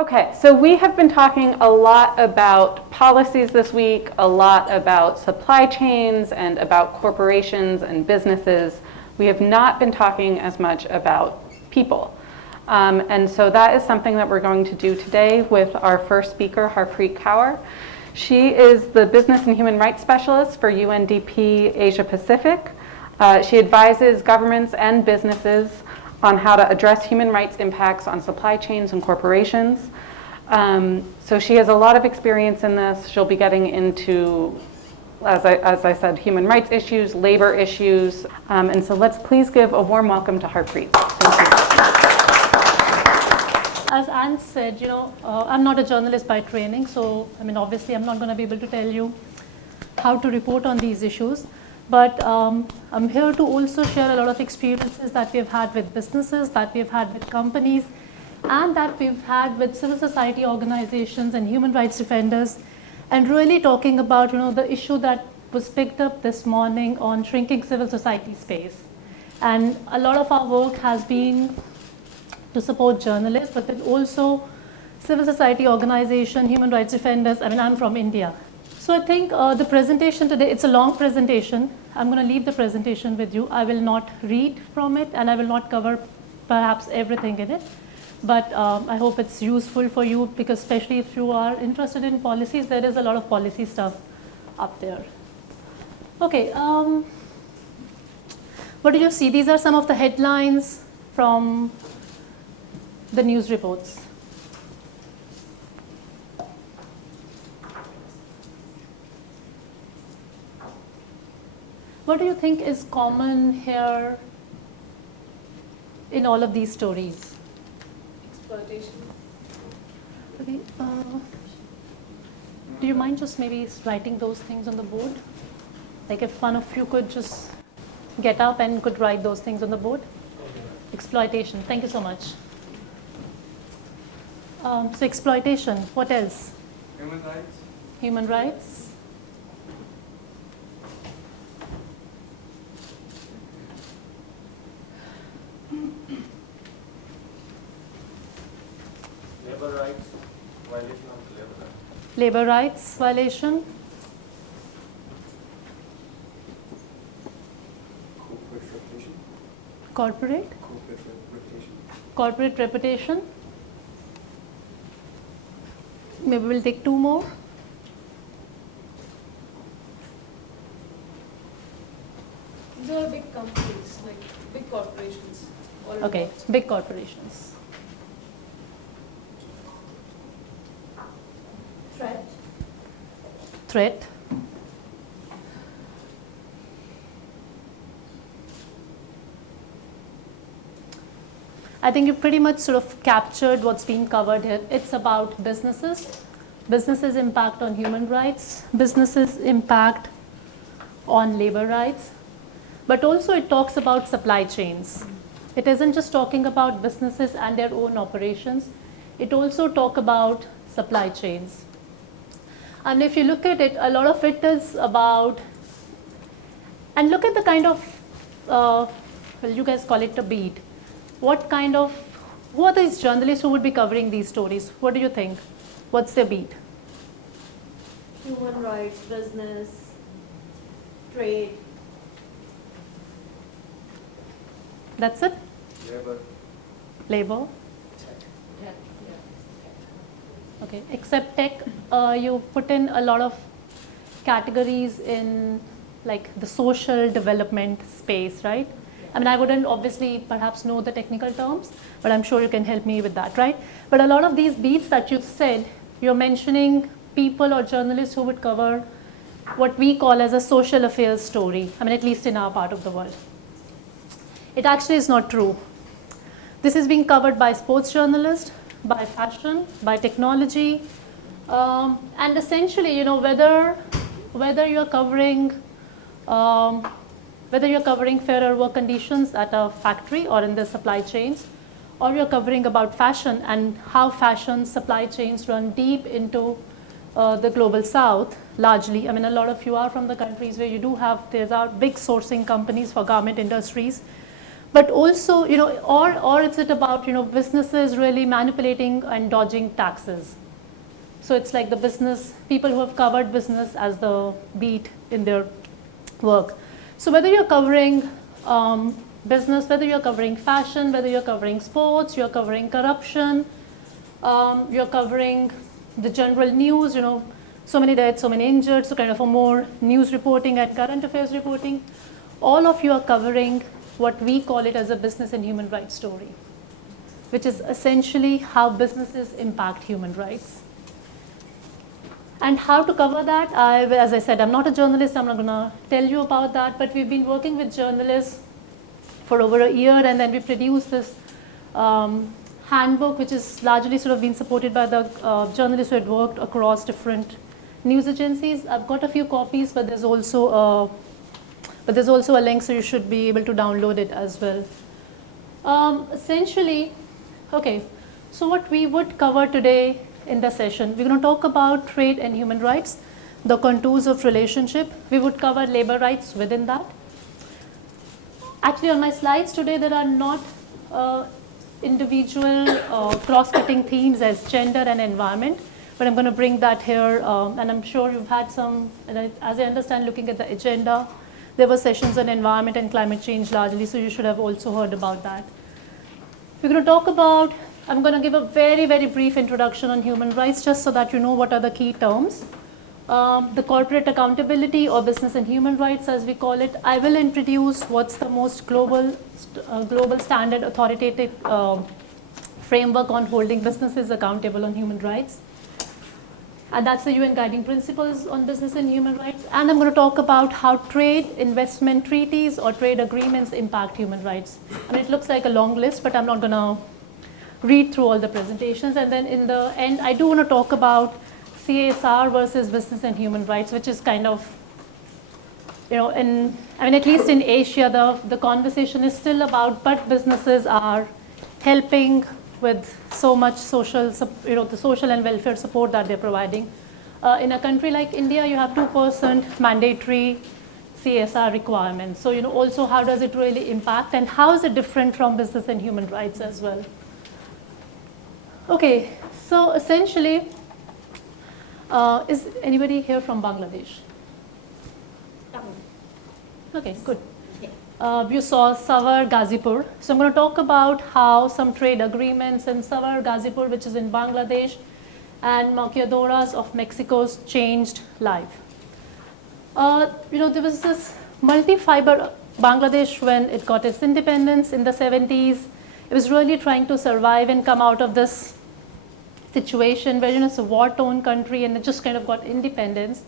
Okay, so we have been talking a lot about policies this week, a lot about supply chains and about corporations and businesses. We have not been talking as much about people. And so that is something that we're going to do today with our first speaker, Harpreet Kaur. She is the Business and Human Rights Specialist for UNDP Asia Pacific. She advises governments and businesses on how to address human rights impacts on supply chains and corporations. So she has a lot of experience in this. She'll be getting into, as I said, human rights issues, labor issues. And so let's please give a warm welcome to Harpreet. Thank you. As Anne said, I'm not a journalist by training, so obviously I'm not going to be able to tell you how to report on these issues. But I'm here to also share a lot of experiences that we've had with businesses, that we've had with companies, and that we've had with civil society organizations and human rights defenders, and really talking about the issue that was picked up this morning on shrinking civil society space. And a lot of our work has been to support journalists, but then also civil society organization, human rights defenders. I'm from India. So I think the presentation today, it's a long presentation. I'm going to leave the presentation with you. I will not read from it, and I will not cover perhaps everything in it. But I hope it's useful for you, because especially if you are interested in policies, there is a lot of policy stuff up there. Okay, what do you see? These are some of the headlines from the news reports. What do you think is common here in all of these stories? Exploitation. Okay. Do you mind just maybe writing those things on the board? Like if one of you could just get up and could write those things on the board? Exploitation. Thank you so much. So exploitation. What else? Human rights. Human rights. Labor rights. Violation of the labor rights. Labor rights violation. Corporate reputation. Corporate. Corporate reputation. Maybe we'll take two more. These are big companies, like big corporations. All Okay, involved. big corporations. Threat. Threat. I think you pretty much sort of captured what's being covered here. It's about businesses, businesses' impact on human rights, businesses' impact on labor rights, but also it talks about supply chains. It isn't just talking about businesses and their own operations. It also talks about supply chains. And if you look at it, a lot of it is about, and look at the kind of, well, you guys call it a beat. What kind of, who are these journalists who would be covering these stories? What do you think? What's their beat? Human rights, business, trade. That's it? Labor. Labor? Yeah. Okay, except tech, you put in a lot of categories in like the social development space, right? I wouldn't obviously perhaps know the technical terms, but I'm sure you can help me with that, right? But a lot of these beats that you've said, you're mentioning people or journalists who would cover what we call as a social affairs story, at least in our part of the world. It actually is not true. This is being covered by sports journalists, by fashion, by technology, and essentially, whether you're covering fairer work conditions at a factory or in the supply chains, or you're covering about fashion and how fashion supply chains run deep into the global south, largely. A lot of you are from the countries where you do have, there are big sourcing companies for garment industries. But also, or is it about, businesses really manipulating and dodging taxes? So it's like the business, people who have covered business as the beat in their work. So whether you're covering business, whether you're covering fashion, whether you're covering sports, you're covering corruption, you're covering the general news, so many dead, so many injured, so kind of a more news reporting and current affairs reporting, all of you are covering what we call it as a business and human rights story, which is essentially how businesses impact human rights. And how to cover that, as I said, I'm not a journalist, I'm not going to tell you about that, but we've been working with journalists for over a year, and then we produced this handbook, which is largely sort of been supported by the journalists who had worked across different news agencies. I've got a few copies, but there's also a link, so you should be able to download it as well. Essentially, okay, so what we would cover today in the session, we're going to talk about trade and human rights, the contours of relationship. We would cover labor rights within that. Actually, on my slides today, there are not individual cross-cutting themes as gender and environment, but I'm going to bring that here, and I'm sure you've had some, and as I understand, looking at the agenda, there were sessions on environment and climate change largely, so you should have also heard about that. We're going to talk about, I'm going to give a very, very brief introduction on human rights, just so that you know what are the key terms. The corporate accountability, or business and human rights as we call it. I will introduce what's the most global standard authoritative framework on holding businesses accountable on human rights. And that's the UN Guiding Principles on Business and Human Rights. And I'm going to talk about how trade, investment treaties, or trade agreements impact human rights. I mean, it looks like a long list, but I'm not going to read through all the presentations. And then in the end, I do want to talk about CSR versus business and human rights, which is kind of, at least in Asia, the conversation is still about, but businesses are helping with so much social, the social and welfare support that they're providing. In a country like India, you have 2% mandatory CSR requirements. So, also how does it really impact, and how is it different from business and human rights as well? Okay, so essentially, is anybody here from Bangladesh? Okay, good. You saw Savar Ghazipur. So I'm going to talk about how some trade agreements in Savar Ghazipur, which is in Bangladesh, and maquiladoras of Mexico's changed life. There was this multi-fiber Bangladesh when it got its independence in the 70s. It was really trying to survive and come out of this situation where it's a war-torn country, and it just kind of got independence,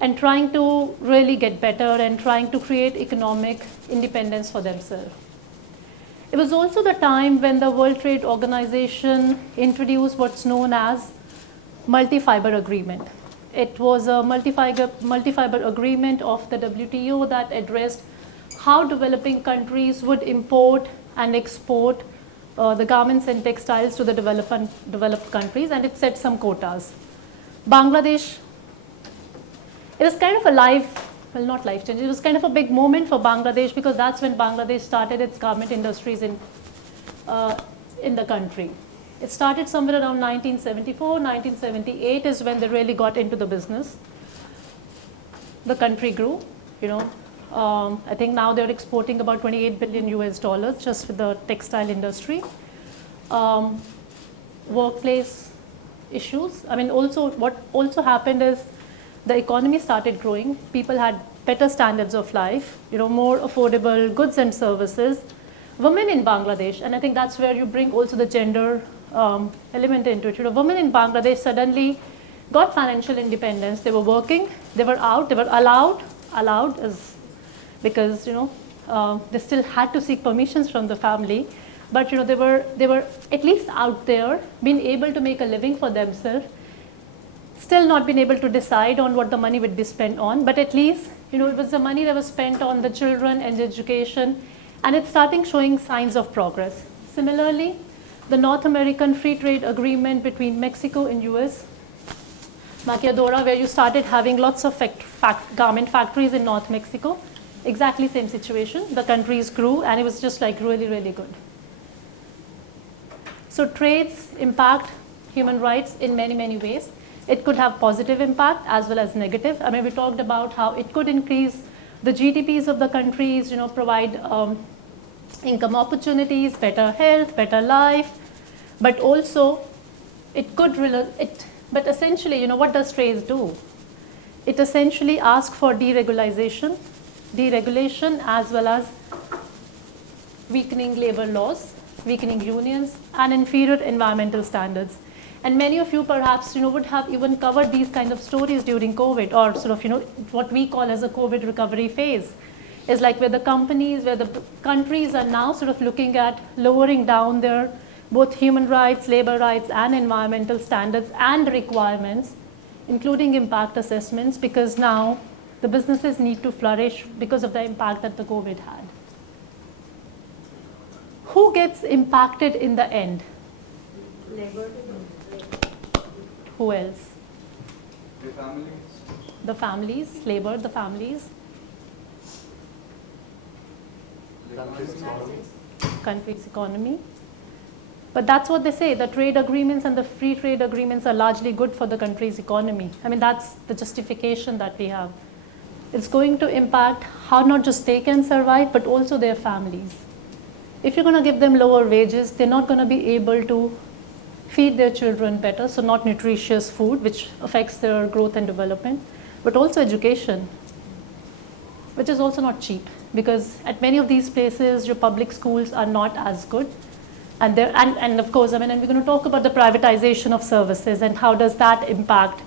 and trying to really get better and trying to create economic independence for themselves. It was also the time when the World Trade Organization introduced what's known as multi-fiber agreement. It was a multi-fiber agreement of the WTO that addressed how developing countries would import and export the garments and textiles to the developed countries, and it set some quotas. Bangladesh, it was kind of not life-changing, it was kind of a big moment for Bangladesh, because that's when Bangladesh started its garment industries in the country. It started somewhere around 1974, 1978 is when they really got into the business. The country grew, I think now they're exporting about $28 billion just with the textile industry. Workplace issues. I mean, what also happened is the economy started growing. People had better standards of life, more affordable goods and services. Women in Bangladesh, and I think that's where you bring also the gender element into it. Women in Bangladesh suddenly got financial independence. They were working, they were out, they were allowed as because they still had to seek permissions from the family, but they were at least out there, being able to make a living for themselves, still not been able to decide on what the money would be spent on, but at least it was the money that was spent on the children and the education, and it's starting showing signs of progress. Similarly, the North American Free Trade Agreement between Mexico and U.S. Maquiladora, where you started having lots of garment factories in North Mexico. exactly same situation. The countries grew and it was just like really, really good. So trades impact human rights in many, many ways. It could have positive impact as well as negative. I mean, we talked about how it could increase the GDPs of the countries, provide income opportunities, better health, better life, but also it could, but essentially, what does trades do? It essentially asks for deregulation as well as weakening labor laws, weakening unions, and inferior environmental standards. And many of you perhaps would have even covered these kind of stories during COVID, or sort of what we call as a COVID recovery phase, is like where the countries are now sort of looking at lowering down their both human rights, labor rights, and environmental standards and requirements, including impact assessments, because now the businesses need to flourish because of the impact that the COVID had. Who gets impacted in the end? Labor. Who else? The families. The families, labor, the families, country's economy. But that's what they say, the trade agreements and the free trade agreements are largely good for the country's economy. I mean, that's the justification that we have. It's going to impact how not just they can survive, but also their families. If you're going to give them lower wages, they're not going to be able to feed their children better, so not nutritious food, which affects their growth and development, but also education, which is also not cheap, because at many of these places, your public schools are not as good. And of course, I mean, and we're going to talk about the privatization of services and how does that impact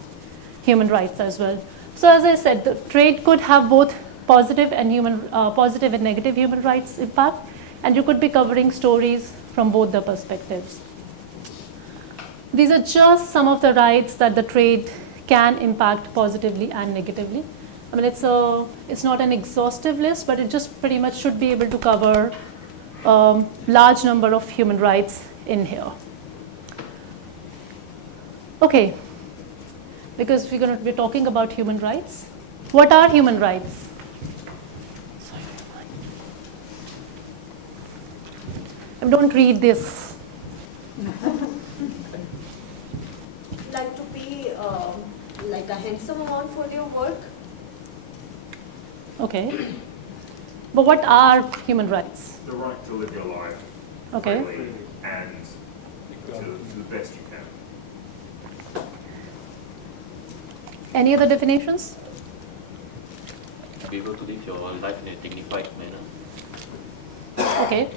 human rights as well. So as I said, the trade could have both positive and negative human rights impact, and you could be covering stories from both the perspectives. These are just some of the rights that the trade can impact positively and negatively. I mean, it's not an exhaustive list, but it just pretty much should be able to cover large number of human rights in here. Okay, because we're talking about human rights. What are human rights? Don't read this. Like to pay like a handsome amount for your work. Okay. But what are human rights? The right to live your life Okay. freely and to the best you can. Any other definitions? Be able to live your life in a dignified manner. Okay.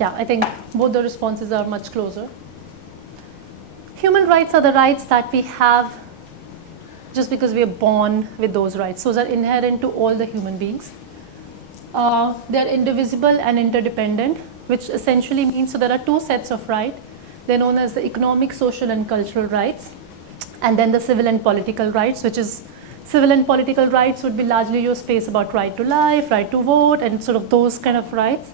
I think both the responses are much closer. Human rights are the rights that we have just because we are born with those rights. Those are inherent to all the human beings. They're indivisible and interdependent, which essentially means, so there are two sets of rights. They're known as the economic, social, and cultural rights, and then the civil and political rights, which is civil and political rights would be largely your space about right to life, right to vote, and sort of those kind of rights.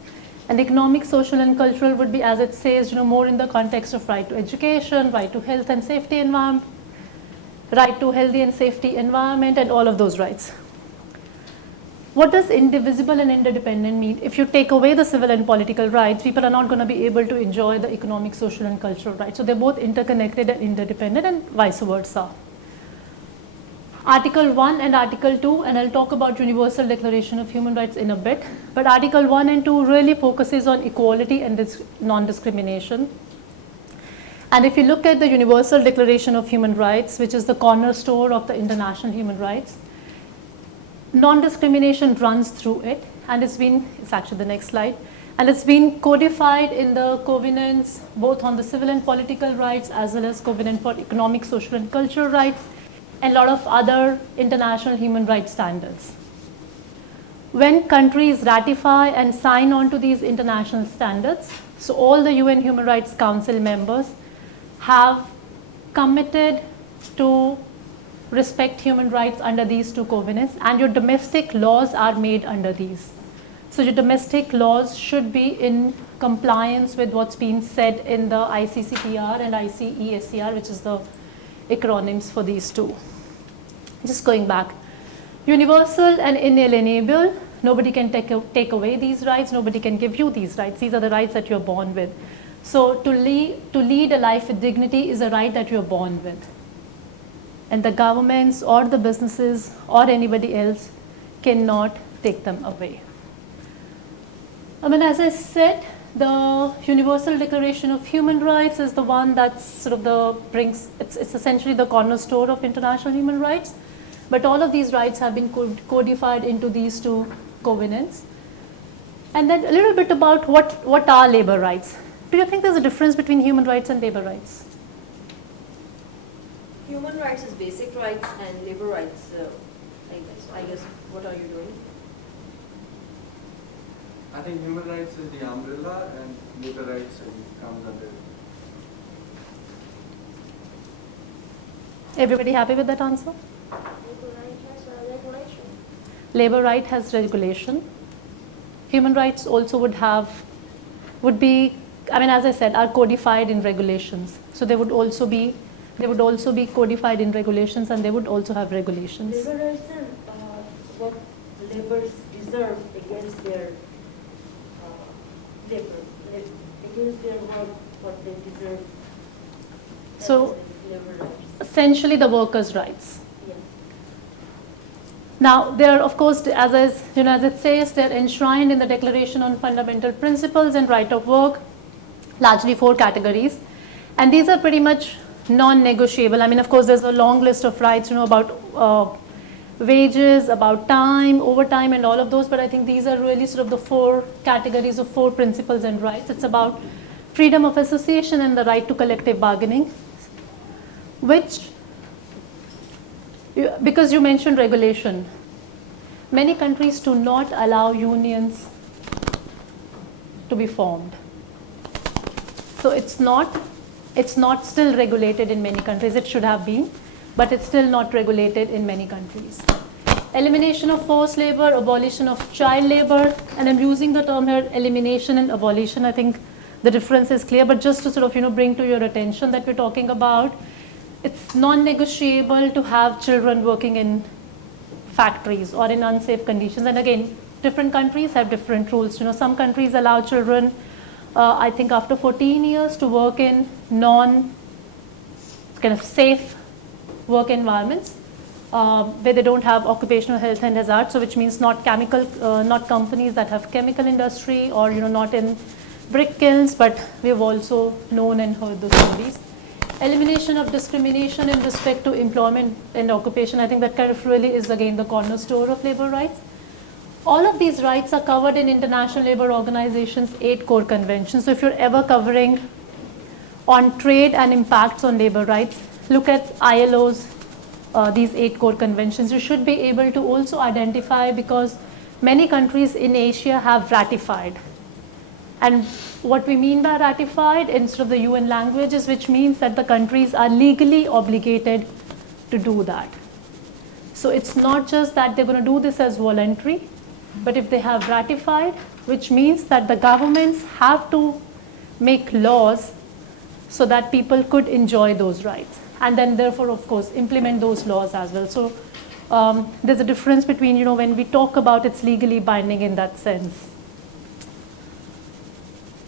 And economic, social, and cultural would be, as it says, more in the context of right to education, right to health and safety environment, right to healthy and safety environment, and all of those rights. What does indivisible and interdependent mean? If you take away the civil and political rights, people are not going to be able to enjoy the economic, social, and cultural rights. So they're both interconnected and interdependent, and vice versa. Article 1 and Article 2, and I'll talk about Universal Declaration of Human Rights in a bit, but Article 1 and 2 really focuses on equality and non-discrimination. And if you look at the Universal Declaration of Human Rights, which is the cornerstone of the international human rights, non-discrimination runs through it, and it's actually the next slide, and it's been codified in the covenants, both on the civil and political rights, as well as covenant for economic, social, and cultural rights, and a lot of other international human rights standards. When countries ratify and sign on to these international standards, so all the UN Human Rights Council members have committed to respect human rights under these two covenants, and your domestic laws are made under these. So your domestic laws should be in compliance with what's been said in the ICCPR and ICESCR, which is the acronyms for these two. Just going back. Universal and inalienable, nobody can take away these rights, nobody can give you these rights. These are the rights that you're born with. So to lead a life with dignity is a right that you're born with. And the governments or the businesses or anybody else cannot take them away. I mean, as I said, the Universal Declaration of Human Rights is the one that's sort of it's essentially the cornerstone of international human rights. But all of these rights have been codified into these two covenants. And then a little bit about what are labor rights. Do you think there's a difference between human rights and labor rights? Human rights is basic rights and labor rights, I guess, what are you doing? I think human rights is the umbrella and labor rights comes under it. Everybody happy with that answer? Labor right has regulation. Human rights also would be, I mean, as I said, are codified in regulations. So they would also be codified in regulations, and they would also have regulations. Labor rights and what laborers deserve against their labor, against their work, what they deserve. So Labor rights. essentially the workers' rights. Yes. Now, they are, of course, as it says, they're enshrined in the Declaration on Fundamental Principles and Right of Work, largely 4 categories. And these are pretty much non-negotiable. I mean, of course, there's a long list of rights, about wages, about time, overtime, and all of those. But I think these are really sort of the 4 categories of 4 principles and rights. It's about freedom of association and the right to collective bargaining, which, because you mentioned regulation, many countries do not allow unions to be formed. So it's not still regulated in many countries. It should have been, but it's still not regulated in many countries. Elimination of forced labor, abolition of child labor, and I'm using the term here, elimination and abolition. I think the difference is clear, but just to sort of bring to your attention that we're talking about, it's non-negotiable to have children working in factories or in unsafe conditions. And again, different countries have different rules. Some countries allow children, I think after 14 years, to work in kind of safe work environments where they don't have occupational health and hazards. So which means not companies that have chemical industry, or not in brick kilns, but we've also known and heard those stories. Elimination of discrimination in respect to employment and occupation. I think that kind of really is again the cornerstone of labor rights. All of these rights are covered in International Labour Organization's 8 core conventions. So if you're ever covering on trade and impacts on labor rights, look at ILO's these 8 core conventions. You should be able to also identify, because many countries in Asia have ratified. And what we mean by ratified instead of the UN languages, which means that the countries are legally obligated to do that. So it's not just that they're going to do this as voluntary, but if they have ratified, which means that the governments have to make laws so that people could enjoy those rights. And then therefore, of course, implement those laws as well. So there's a difference between, when we talk about it's legally binding in that sense.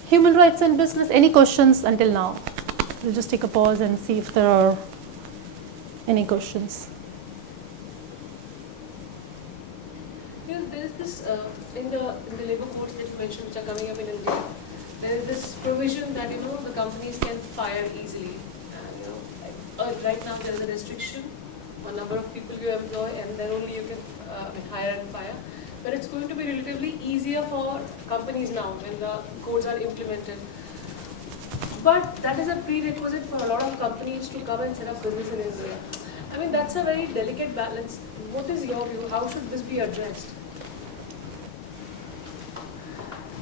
Human rights and business, any questions until now? We'll just take a pause and see if there are any questions. There is this, in the labor codes that you mentioned, which are coming up in India, there is this provision that, the companies can fire easily. And, right now there is a restriction on number of people you employ, and then only you can hire and fire. But it's going to be relatively easier for companies now when the codes are implemented. But that is a prerequisite for a lot of companies to come and set up business in India. I mean, that's a very delicate balance. What is your view? How should this be addressed?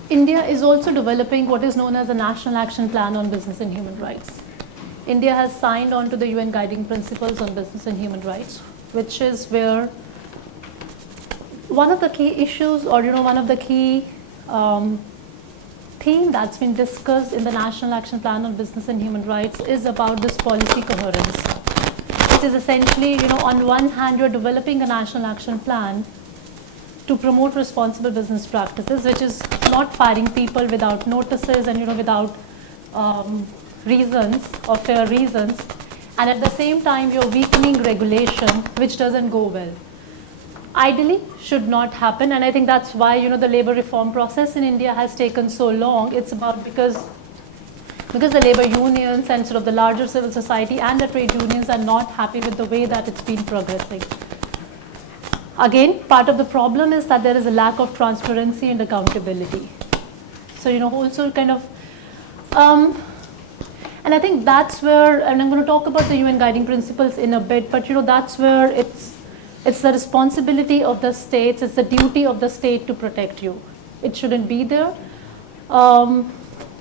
India is also developing what is known as a National Action Plan on Business and Human Rights. India has signed on to the UN Guiding Principles on Business and Human Rights, which is where one of the key issues, or one of the key theme that's been discussed in the National Action Plan on Business and Human Rights is about this policy coherence. which is essentially, on one hand, you're developing a national action plan to promote responsible business practices, which is not firing people without notices and, without reasons or fair reasons. And at the same time, you're weakening regulation, which doesn't go well. Ideally, should not happen, and I think that's why, the labor reform process in India has taken so long. It's about because the labor unions and sort of the larger civil society and the trade unions are not happy with the way that it's been progressing. Again, part of the problem is that there is a lack of transparency and accountability. So, also kind of, and I think that's where, and I'm going to talk about the UN guiding principles in a bit, but that's where it's the responsibility of the states, it's the duty of the state to protect you. It shouldn't be there.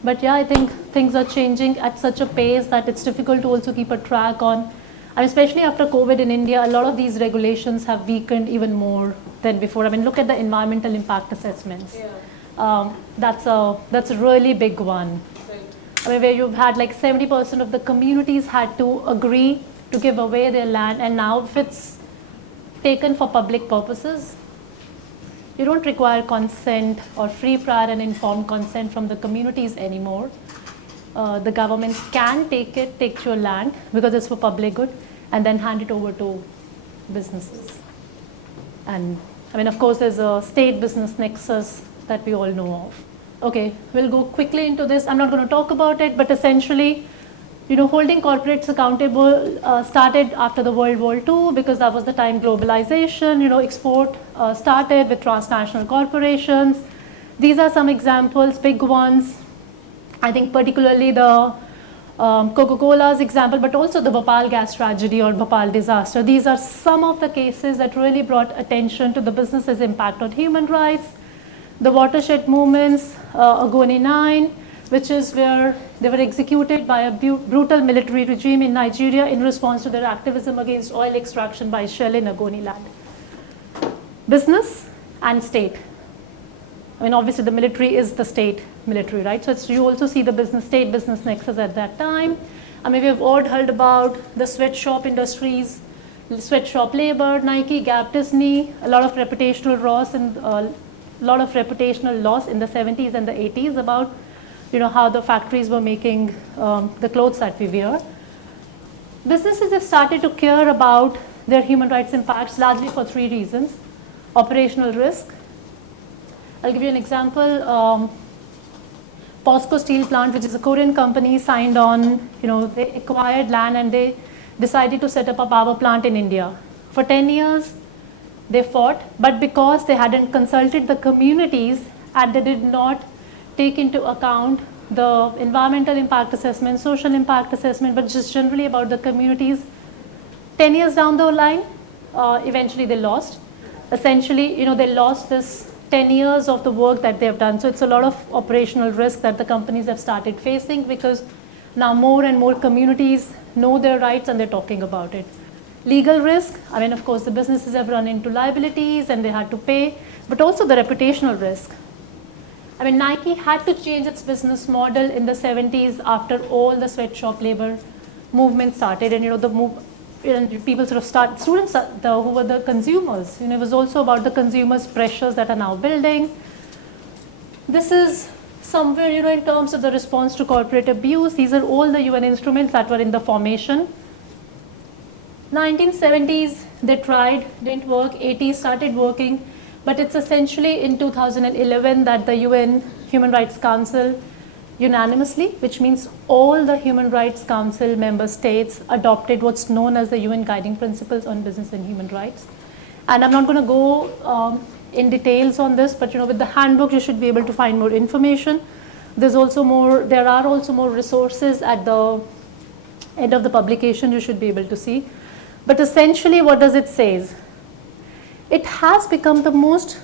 But yeah, I think things are changing at such a pace that it's difficult to also keep a track on. And especially after COVID in India, a lot of these regulations have weakened even more than before. I mean, look at the environmental impact assessments. Yeah. That's a really big one. Right. I mean, where you've had like 70% of the communities had to agree to give away their land, and now if it's taken for public purposes, you don't require consent or free, prior and informed consent from the communities anymore. The governments can take your land because it's for public good, and then hand it over to businesses. And I mean, of course, there's a state business nexus that we all know of. Okay, we'll go quickly into this. I'm not going to talk about it, but essentially, holding corporates accountable started after the World War II, because that was the time globalization, export started with transnational corporations. These are some examples, big ones. I think particularly the Coca-Cola's example, but also the Bhopal gas tragedy or Bhopal disaster. These are some of the cases that really brought attention to the business's impact on human rights. The watershed movements, Ogoni 9, which is where they were executed by a brutal military regime in Nigeria in response to their activism against oil extraction by Shell in Ogoni land. Business and state. I mean, obviously the military is the state military, right? So you also see the state business nexus at that time. I mean, we've all heard about the sweatshop industries, sweatshop labor, Nike, Gap, Disney, a lot of reputational loss in the 70s and the 80s about how the factories were making the clothes that we wear. Businesses have started to care about their human rights impacts largely for 3 reasons. Operational risk. I'll give you an example. POSCO Steel Plant, which is a Korean company, signed on, they acquired land and they decided to set up a power plant in India. For 10 years, they fought, but because they hadn't consulted the communities and they did not take into account the environmental impact assessment, social impact assessment, but just generally about the communities. 10 years down the line, eventually they lost. Essentially, they lost this 10 years of the work that they've done. So it's a lot of operational risk that the companies have started facing, because now more and more communities know their rights and they're talking about it. Legal risk, I mean, of course, the businesses have run into liabilities and they had to pay, but also the reputational risk. I mean, Nike had to change its business model in the 70s after all the sweatshop labor movement started, and people sort of students who were the consumers. It was also about the consumers' pressures that are now building. This is somewhere, in terms of the response to corporate abuse. These are all the UN instruments that were in the formation. 1970s, they tried, didn't work. 80s started working. But it's essentially in 2011 that the UN Human Rights Council unanimously, which means all the Human Rights Council member states, adopted what's known as the UN Guiding Principles on Business and Human Rights. And I'm not going to go in details on this, but with the handbook you should be able to find more information. There are also more resources at the end of the publication you should be able to see. But essentially, what does it say? It has become the most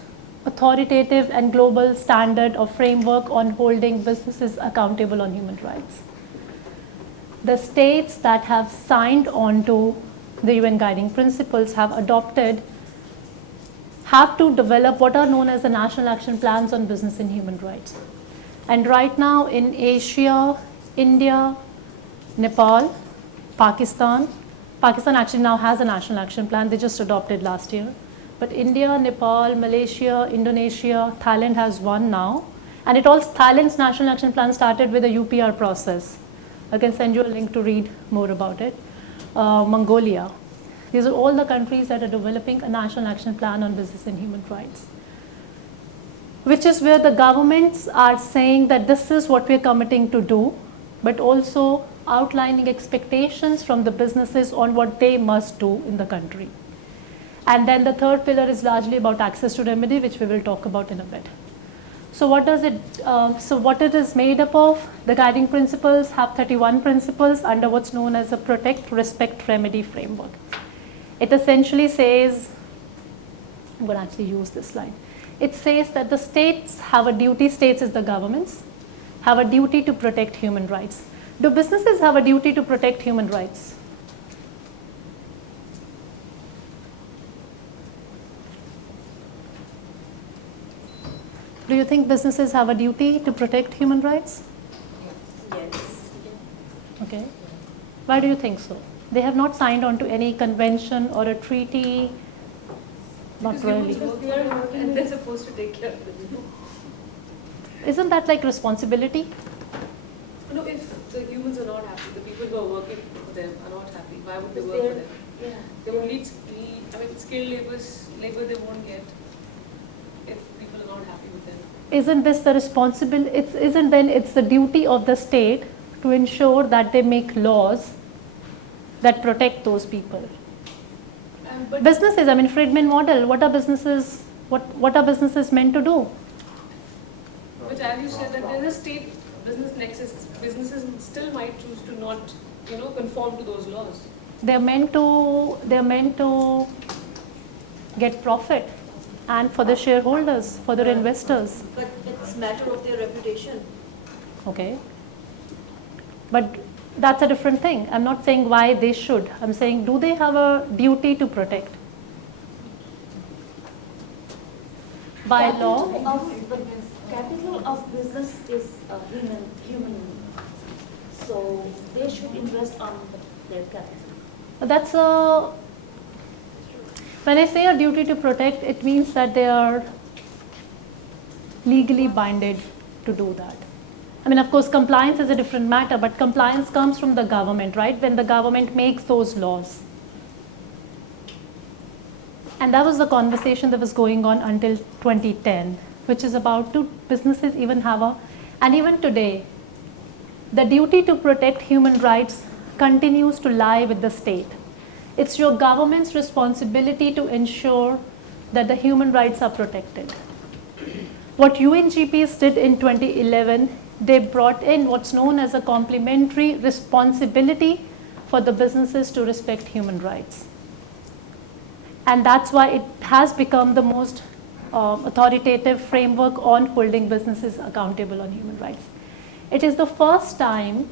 authoritative and global standard or framework on holding businesses accountable on human rights. The states that have signed on to the UN Guiding Principles have to develop what are known as the National Action Plans on Business and Human Rights. And right now in Asia, India, Nepal, Pakistan Pakistan actually now has a national action plan, they just adopted last year. But India, Nepal, Malaysia, Indonesia, Thailand has one now. And Thailand's national action plan started with a UPR process. I can send you a link to read more about it. Mongolia. These are all the countries that are developing a national action plan on business and human rights, which is where the governments are saying that this is what we're committing to do, but also outlining expectations from the businesses on what they must do in the country. And then the third pillar is largely about access to remedy, which we will talk about in a bit. So what it is made up of? The guiding principles have 31 principles under what's known as a protect, respect, remedy framework. It essentially says, I'm going to actually use this slide. It says that the states have a duty, states is the governments, have a duty to protect human rights. Do businesses have a duty to protect human rights? Do you think businesses have a duty to protect human rights? Yes. Okay. Why do you think so? They have not signed on to any convention or a treaty. Not Because really. humans work and they're supposed to take care of them. Isn't that like responsibility? No, if the humans are not happy, the people who are working for them are not happy, why would they Because work for they're- them? Yeah. They will need skilled labor they won't get if people are not happy with them. Isn't this the responsibility? Isn't then it's the duty of the state to ensure that they make laws that protect those people? But Businesses, I mean, Friedman model. What are businesses? What are businesses meant to do? But as you said, that there's a state business nexus. Businesses still might choose to not, conform to those laws. They're meant to get profit, and for the shareholders, for their investors. But it's matter of their reputation. Okay. But that's a different thing. I'm not saying why they should. I'm saying, do they have a duty to protect? By law? Capital of business is human. So they should invest on their capital. That's when I say a duty to protect, it means that they are legally binded to do that. I mean, of course, compliance is a different matter, but compliance comes from the government, right? When the government makes those laws. And that was the conversation that was going on until 2010, which is about do businesses even have and even today, the duty to protect human rights continues to lie with the state. It's your government's responsibility to ensure that the human rights are protected. What UNGPs did in 2011, they brought in what's known as a complementary responsibility for the businesses to respect human rights. And that's why it has become the most authoritative framework on holding businesses accountable on human rights. It is the first time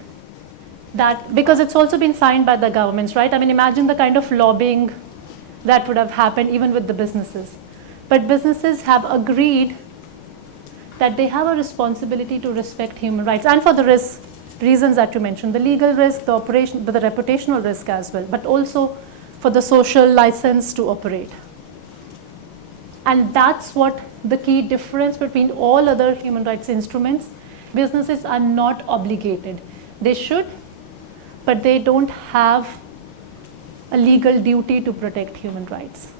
that, because it's also been signed by the governments, right? I mean, imagine the kind of lobbying that would have happened even with the businesses. But businesses have agreed that they have a responsibility to respect human rights, and for the reasons that you mentioned, the legal risk, the reputational risk as well, but also for the social license to operate. And that's what the key difference between all other human rights instruments. Businesses are not obligated. They should, but they don't have a legal duty to protect human rights.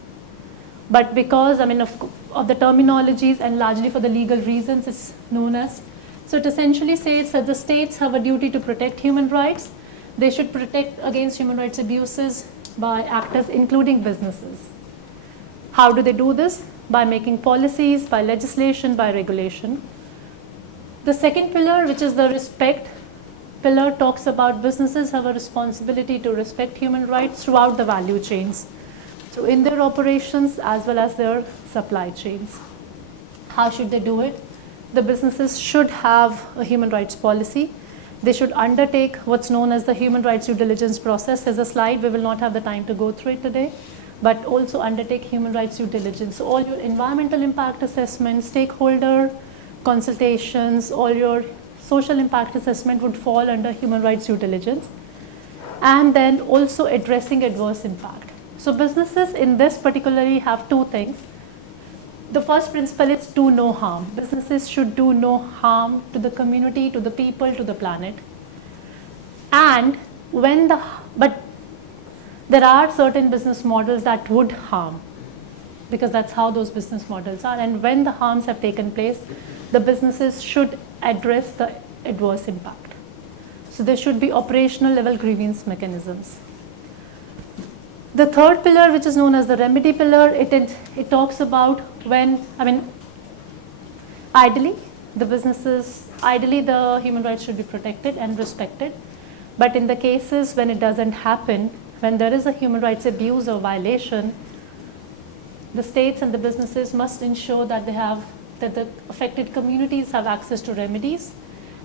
But because, I mean, of the terminologies and largely for the legal reasons, it's known as. So it essentially says that the states have a duty to protect human rights. They should protect against human rights abuses by actors, including businesses. How do they do this? By making policies, by legislation, by regulation. The second pillar, which is the respect pillar, talks about businesses have a responsibility to respect human rights throughout the value chains. So in their operations as well as their supply chains. How should they do it? The businesses should have a human rights policy. They should undertake what's known as the human rights due diligence process. There's a slide, we will not have the time to go through it today, but also undertake human rights due diligence. So all your environmental impact assessments, stakeholder consultations, all your social impact assessment would fall under human rights due diligence. and then also addressing adverse impact. So businesses in this particularly have two things. The first principle is do no harm. Businesses should do no harm to the community, to the people, to the planet. And but there are certain business models that would harm, because that's how those business models are. And when the harms have taken place, the businesses should address the adverse impact. So there should be operational level grievance mechanisms. The third pillar, which is known as the remedy pillar, it talks about when, ideally the human rights should be protected and respected. But in the cases when it doesn't happen, when there is a human rights abuse or violation, the states and the businesses must ensure that that the affected communities have access to remedies,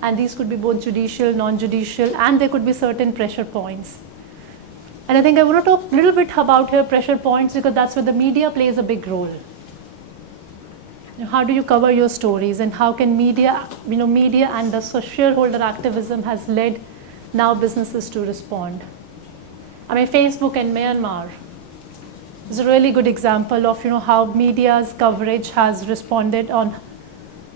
and these could be both judicial, non-judicial, and there could be certain pressure points. And I think I want to talk a little bit about here pressure points, because that's where the media plays a big role. How do you cover your stories, and how can media and the shareholder activism has led now businesses to respond. Facebook and Myanmar is a really good example of how media's coverage has responded on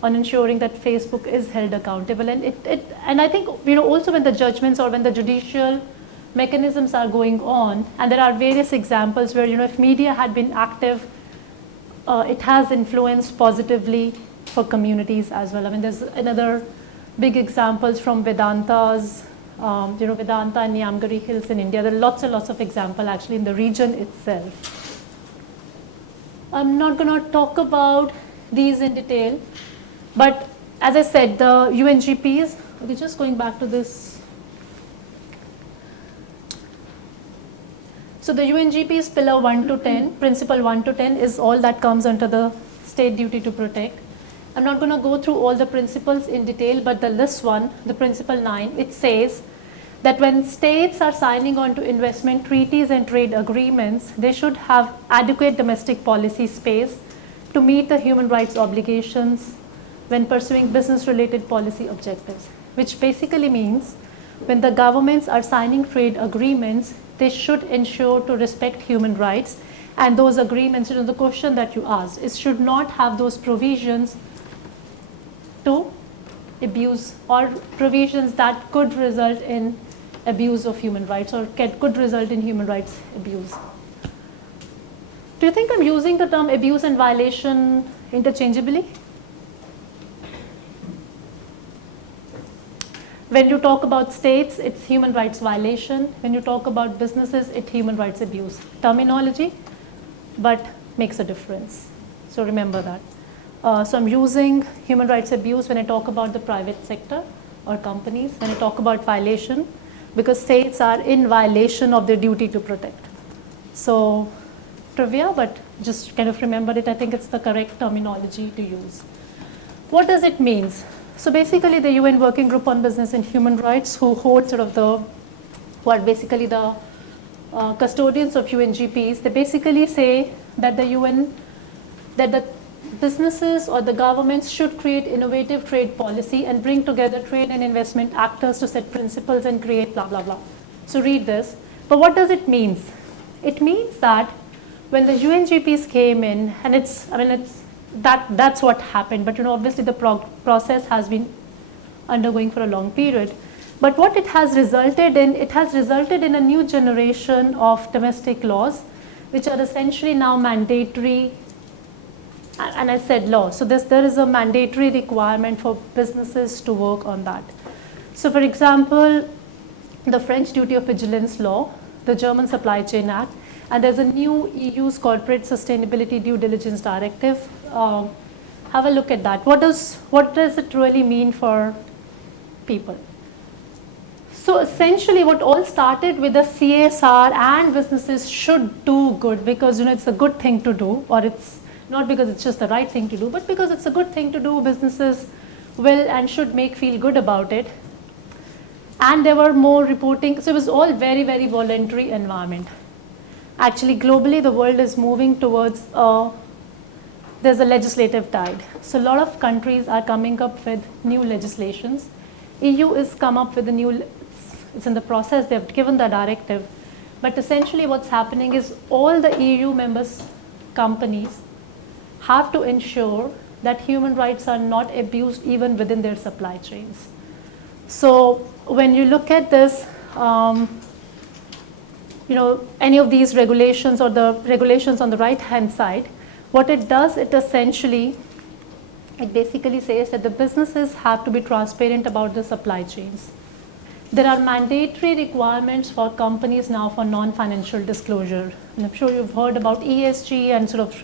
ensuring that Facebook is held accountable. And I think also when the judgments or when the judicial mechanisms are going on, and there are various examples where if media had been active, it has influenced positively for communities as well. There's another big examples from Vedanta's Vedanta and Nyamgari Hills in India. There are lots and lots of examples actually in the region itself. I'm not going to talk about these in detail, but as I said, the UNGPs, okay, just going back to this. So the UNGPs pillar 1 to 10, principle 1 to 10 is all that comes under the state duty to protect. I'm not going to go through all the principles in detail, but this one, the principle 9, it says that when states are signing on to investment treaties and trade agreements, they should have adequate domestic policy space to meet the human rights obligations when pursuing business-related policy objectives, which basically means when the governments are signing trade agreements, they should ensure to respect human rights. And those agreements, the question that you asked, it should not have those provisions to abuse or provisions that could result in abuse of human rights or could result in human rights abuse. Do you think I'm using the term abuse and violation interchangeably? When you talk about states, it's human rights violation. When you talk about businesses, it's human rights abuse. Terminology, but makes a difference. So remember that. So I'm using human rights abuse when I talk about the private sector or companies, when I talk about violation, because states are in violation of their duty to protect. So trivia, but just kind of remember it. I think it's the correct terminology to use. What does it mean? So basically the UN Working Group on Business and Human Rights, who hold sort of the custodians of UNGPs, they basically say that the businesses or the governments should create innovative trade policy and bring together trade and investment actors to set principles and create blah, blah, blah. So read this. But what does it mean? It means that when the UNGPs came in, and that's what happened, but obviously the process has been undergoing for a long period. But what it has resulted in a new generation of domestic laws, which are essentially now mandatory. And I said law. So there is a mandatory requirement for businesses to work on that. So for example, the French Duty of Vigilance Law, the German Supply Chain Act, and there's a new EU's Corporate Sustainability Due Diligence Directive. Have a look at that. What does it really mean for people? So essentially what all started with the CSR and businesses should do good because it's a good thing to do, or it's not because it's just the right thing to do, but because it's a good thing to do, businesses will and should feel good about it. And there were more reporting, so it was all very, very voluntary environment. Actually, globally, the world is moving towards, there's a legislative tide. So a lot of countries are coming up with new legislations. EU is come up with a new, it's in the process, they've given the directive. But essentially what's happening is all the EU members companies have to ensure that human rights are not abused even within their supply chains. So when you look at this, any of these regulations or the regulations on the right-hand side, what it does, it basically says that the businesses have to be transparent about the supply chains. There are mandatory requirements for companies now for non-financial disclosure. And I'm sure you've heard about ESG and sort of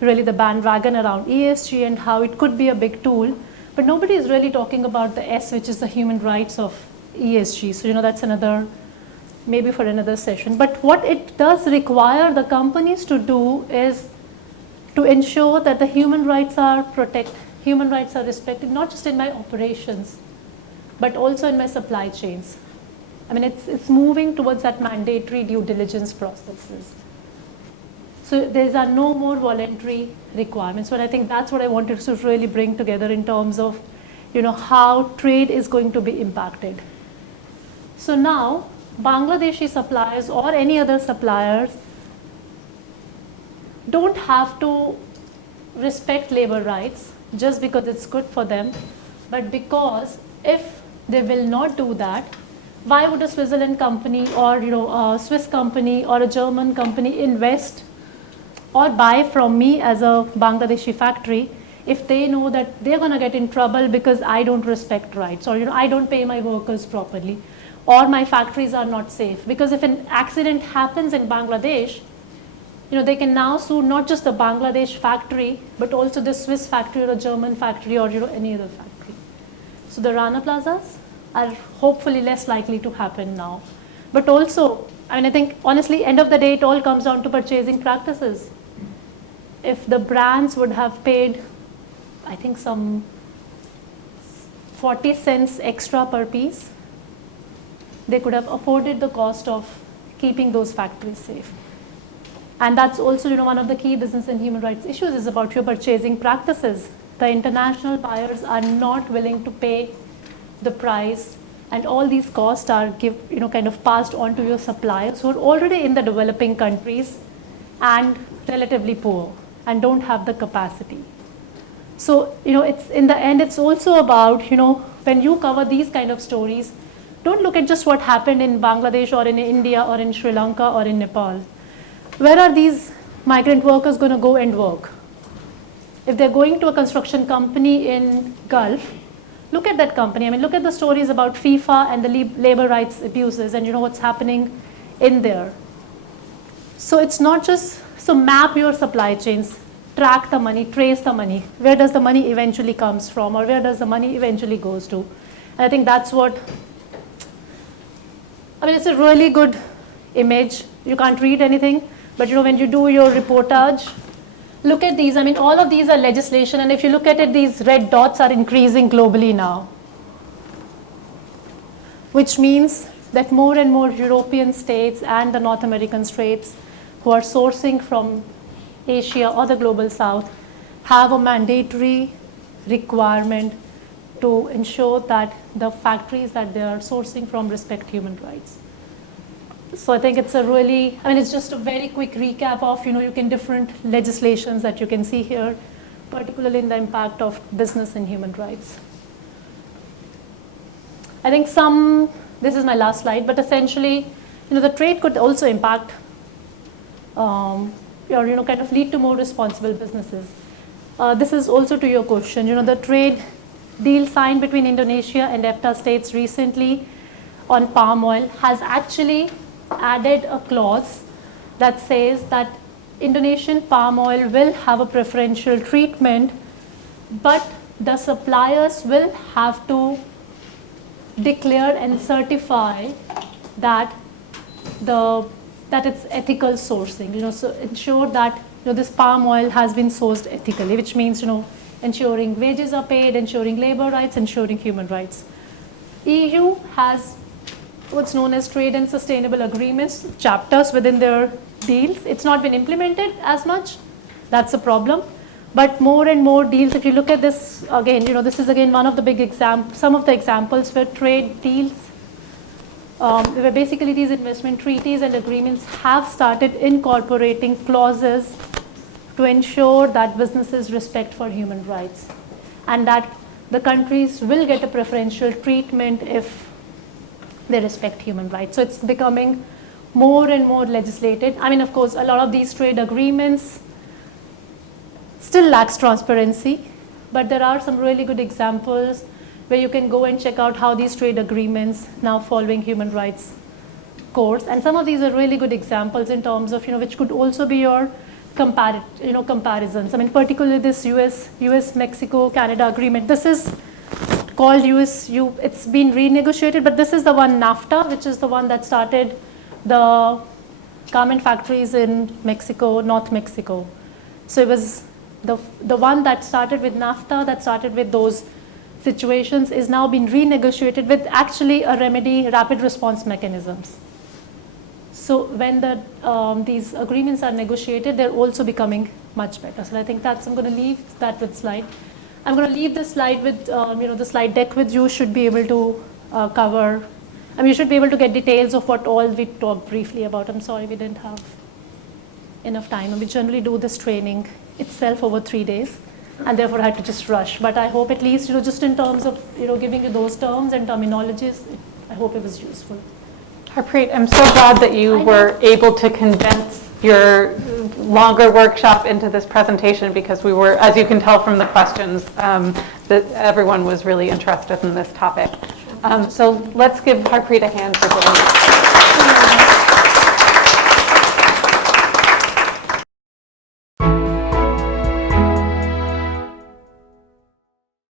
really the bandwagon around ESG and how it could be a big tool. But nobody is really talking about the S, which is the human rights of ESG. So, that's another, maybe for another session. But what it does require the companies to do is to ensure that the human rights are respected, not just in my operations, but also in my supply chains. I mean, it's moving towards that mandatory due diligence processes. So there are no more voluntary requirements. But I think that's what I wanted to really bring together in terms of, how trade is going to be impacted. So now, Bangladeshi suppliers or any other suppliers don't have to respect labor rights just because it's good for them, but because if they will not do that, why would a Switzerland company or a Swiss company or a German company invest or buy from me as a Bangladeshi factory if they know that they're going to get in trouble because I don't respect rights, or I don't pay my workers properly, or my factories are not safe? Because if an accident happens in Bangladesh, they can now sue not just the Bangladesh factory, but also the Swiss factory or a German factory or any other factory. So the Rana Plazas are hopefully less likely to happen now. But also, I think honestly, end of the day, it all comes down to purchasing practices. If the brands would have paid, I think some 40 cents extra per piece, they could have afforded the cost of keeping those factories safe. And that's also one of the key business and human rights issues is about your purchasing practices. The international buyers are not willing to pay the price, and all these costs are kind of passed on to your suppliers who are already in the developing countries and relatively poor and don't have the capacity. So it's in the end, it's also about when you cover these kind of stories, don't look at just what happened in Bangladesh or in India or in Sri Lanka or in Nepal. Where are these migrant workers going to go and work? If they're going to a construction company in Gulf, look at that company. I mean, look at the stories about FIFA and the labor rights abuses and what's happening in there. So it's not just, so map your supply chains, track the money, trace the money. Where does the money eventually comes from, or where does the money eventually goes to? And I think that's what, it's a really good image. You can't read anything. But when you do your reportage, look at these. All of these are legislation, and if you look at it, these red dots are increasing globally now, which means that more and more European states and the North American states who are sourcing from Asia or the global south have a mandatory requirement to ensure that the factories that they are sourcing from respect human rights. So I think it's a really, it's just a very quick recap of, different legislations that you can see here, particularly in the impact of business and human rights. I think this is my last slide, but essentially, the trade could also impact, or, kind of lead to more responsible businesses. This is also to your question, the trade deal signed between Indonesia and EFTA states recently on palm oil has actually added a clause that says that Indonesian palm oil will have a preferential treatment, but the suppliers will have to declare and certify that it's ethical sourcing. So ensure that this palm oil has been sourced ethically, which means ensuring wages are paid, ensuring labor rights, ensuring human rights. EU has what's known as trade and sustainable agreements, chapters within their deals. It's not been implemented as much. That's a problem. But more and more deals, if you look at this again, this is again one of the big examples, some of the examples where trade deals where basically these investment treaties and agreements have started incorporating clauses to ensure that businesses respect for human rights and that the countries will get a preferential treatment if they respect human rights. So it's becoming more and more legislated. I mean, of course, a lot of these trade agreements still lacks transparency, but there are some really good examples where you can go and check out how these trade agreements now following human rights course. And some of these are really good examples in terms of, which could also be your comparisons. I mean, particularly this US Mexico Canada agreement. This is called it's been renegotiated, but this is the one NAFTA, which is the one that started the garment factories in Mexico, North Mexico. So it was the one that started with NAFTA, that started with those situations, is now being renegotiated with actually a remedy, rapid response mechanisms. So when these agreements are negotiated, they're also becoming much better. So I think I'm going to leave that with slide. I'm going to leave this slide with, the slide deck with you. Should be able to cover, you should be able to get details of what all we talked briefly about. I'm sorry we didn't have enough time. And we generally do this training itself over 3 days, and therefore I had to just rush. But I hope at least, just in terms of, giving you those terms and terminologies, I hope it was useful. Harpreet, I'm so glad that you were able to condense your longer workshop into this presentation, because we were, as you can tell from the questions, that everyone was really interested in this topic. So let's give Harpreet a hand for doing this.